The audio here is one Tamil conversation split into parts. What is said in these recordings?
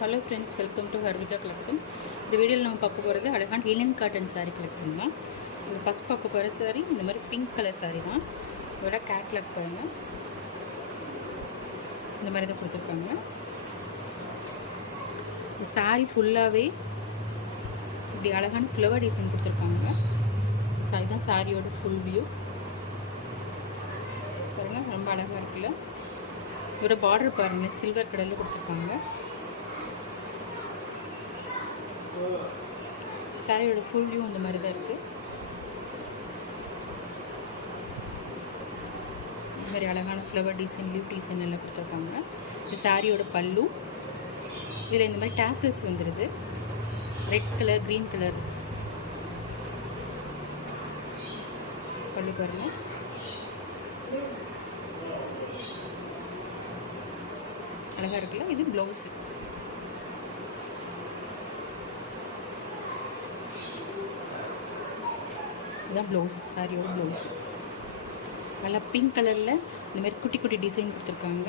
Hello friends, welcome to Harvika collection. இந்த வீடியோவில் நம்ம பார்க்க போகிறது அழகான லினன் காட்டன் சாரீ கலெக்ஷன் தான். இது ஃபஸ்ட் பார்க்க போகிற சாரீ இந்த மாதிரி பிங்க் கலர் சாரீ தான். இதோட கேட்லாக் பாருங்கள், இந்த மாதிரி தான் கொடுத்துருக்காங்க. இந்த சாரீ ஃபுல்லாகவே இப்படி அழகான ஃப்ளவர் டிசைன் கொடுத்துருக்காங்க. இதுதான் சாரியோட ஃபுல் வியூ பாருங்கள், ரொம்ப அழகாக இருக்குல்ல. இதோட பார்டர் பாருங்கள், சில்வர் கலரில் கொடுத்துருக்காங்க. சாரியோட ஃபுல் வியூ இந்த மாதிரி தான் இருக்குது. இந்த மாதிரி அழகான ஃப்ளவர் டிசைன், லீவ் டிசைன் எல்லாம் கொடுத்துருக்காங்க. இது சாரியோட பல்லு. இதில் இந்த மாதிரி டேசல்ஸ் வந்துடுது, ரெட் கலர், க்ரீன் கலர் பல்லு பாருங்கள். அழகாக இருக்குல்ல. இது ப்ளவுஸு. இதுதான் ப்ளவுஸ், சாரியோட ப்ளவுஸு. நல்லா பிங்க் கலரில் இந்த மாதிரி குட்டி குட்டி டிசைன் கொடுத்துருக்காங்க.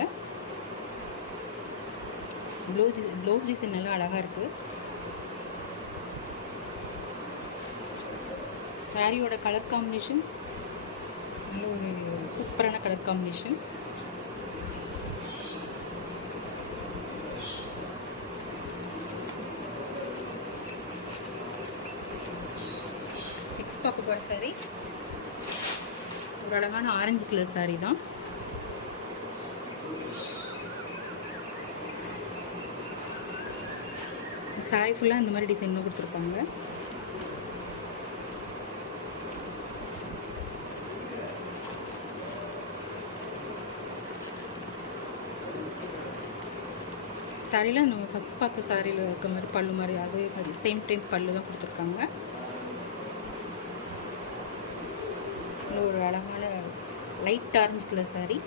ப்ளவுஸ் டிசைன் நல்லா அழகாக இருக்குது. சாரியோட கலர் காம்பினேஷன் நல்ல ஒரு சூப்பரான கலர் காம்பினேஷன். பார்க்க போகிற சாரீ ஒரு அழகான ஆரஞ்சு கலர் சாரீ தான். சாரீ ஃபுல்லாக இந்த மாதிரி டிசைன் தான் கொடுத்துருப்பாங்க. சாரியில் நம்ம ஃபஸ்ட் பார்த்த சாரியில் இருக்க மாதிரி பல்லு மாதிரி அதே மாதிரி சேம் டைம் பல்லு தான் கொடுத்துருக்காங்க. ஒரு அழகான light orange colour sari.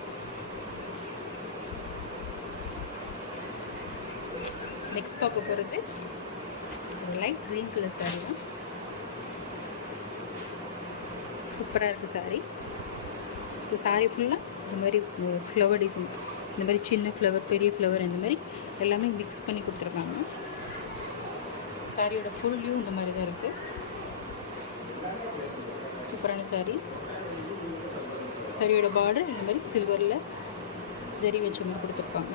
Next பார்க்க போகிறது ஒரு லைட் க்ரீன் கலர் சாரீ தான். சூப்பராக இருக்குது சாரீ. இந்த சாரீ ஃபுல்லாக இந்த மாதிரி ஃப்ளவர் டிசைன், இந்த மாதிரி சின்ன ஃப்ளவர், பெரிய ஃப்ளவர், இந்த மாதிரி எல்லாமே மிக்ஸ் பண்ணி கொடுத்துருக்காங்க. சாரியோட ஃபுல் வியூ இந்த மாதிரி தான் இருக்குது. சூப்பரான சாரீ. சாரியோட பார்டர் இந்த மாதிரி சில்வரில் ஜரி வச்ச மாதிரி கொடுத்துருப்பாங்க.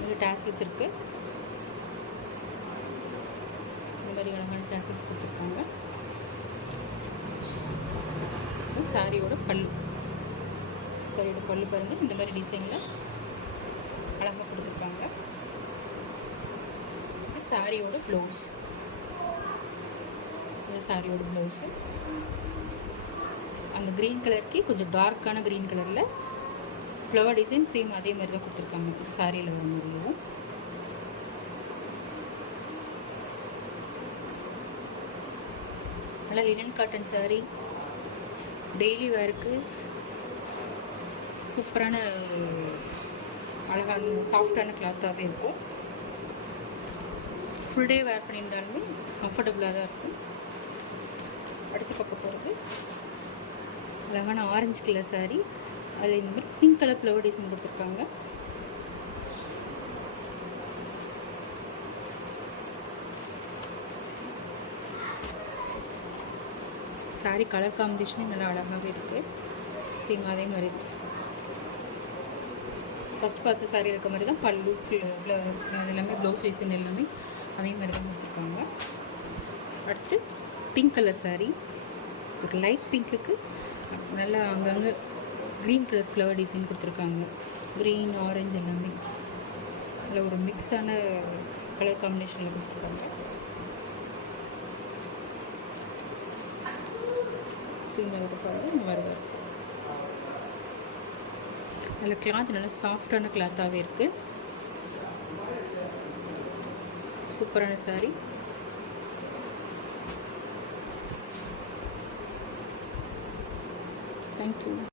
இதில் டேசில்ஸ் இருக்குது, இந்த மாதிரி அழகான டேசில்ஸ் கொடுத்துருக்காங்க. சாரியோட பல்லு, சாரியோட பல்லு பாருங்கள், இந்த மாதிரி டிசைனில் அழகாக கொடுத்துருக்காங்க. இது சாரியோட ப்ளவுஸ். இது சாரியோட ப்ளவுஸு. அந்த க்ரீன் கலருக்கு கொஞ்சம் டார்க்கான க்ரீன் கலரில் ஃப்ளவர் டிசைன் சேம் அதே மாதிரி தான் கொடுத்துருக்காங்க. இது சாரியில் வர மாதிரியும். நல்லா லினன் காட்டன் சாரீ, டெய்லி வேருக்கு சூப்பரான அழகான சாஃப்டான கிளாத்தாகவே இருக்கும். ஃபுல் டே வேர் பண்ணியிருந்தாலுமே கம்ஃபர்டபுளாக தான் இருக்கும். அடுத்து பார்க்க போகிறது அழகான ஆரஞ்சு கலர் சாரீ. அதில் இந்த மாதிரி பிங்க் கலர் ஃப்ளவர் டிசைன் கொடுத்துருக்காங்க. சாரீ கலர் காம்பினேஷனே நல்லா அழகாகவே இருக்குது. சேம் அதே மாதிரி இருக்குது. ஃபஸ்ட் பார்த்த சாரீ இருக்க மாதிரி தான் பல்லு, எல்லாமே ப்ளவுஸ் டிசைன் எல்லாமே அதே மாதிரி தான் கொடுத்துருக்காங்க. அடுத்து பிங்க் கலர் சாரீ. ஒரு லைட் பிங்க்குக்கு நல்லா அங்கங்கே க்ரீன் கலர் ஃப்ளவர் டிசைன் கொடுத்துருக்காங்க. க்ரீன், ஆரஞ்சு எல்லாமே நல்ல ஒரு மிக்ஸான கலர் காம்பினேஷனில் கொடுத்துருக்காங்க. சீமெண்ட் பாருங்கள், இந்த மாதிரி தான் நல்ல கிளாத், நல்லா சாஃப்டான கிளாத்தாகவே இருக்குது. சூப்பரான சாரீ. Thank you.